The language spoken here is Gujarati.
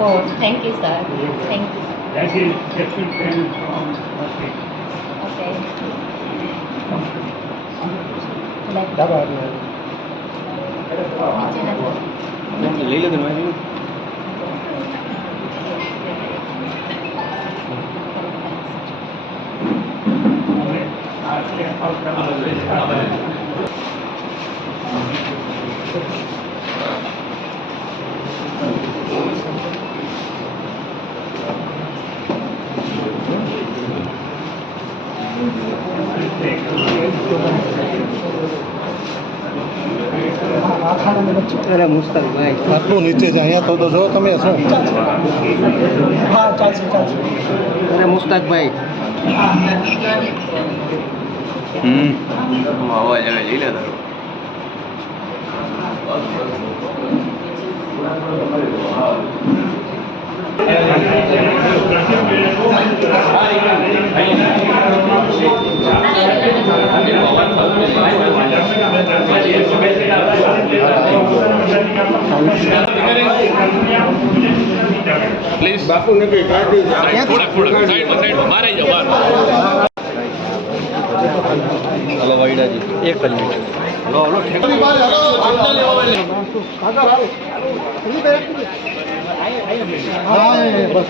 Oh, thank you, sir. Thank you. That is different from okay. Okay. Thank you. લઈ લેજો ને અરે આટલું નીચે છે અહીંયા તો તો જો તમે શું હા ચાલશે ચાલશે અરે મુસ્તાકભાઈ. હમ. અવાજ આવે લઈ લે તારો. પ્લીઝ બાપુનગર ગાડી થોડાક થોડાક સાઈડમાં સાઈડમાં મારે જાઓ બહાર હલો વાઈડાજી એક જ મિનિટ હા એ બસ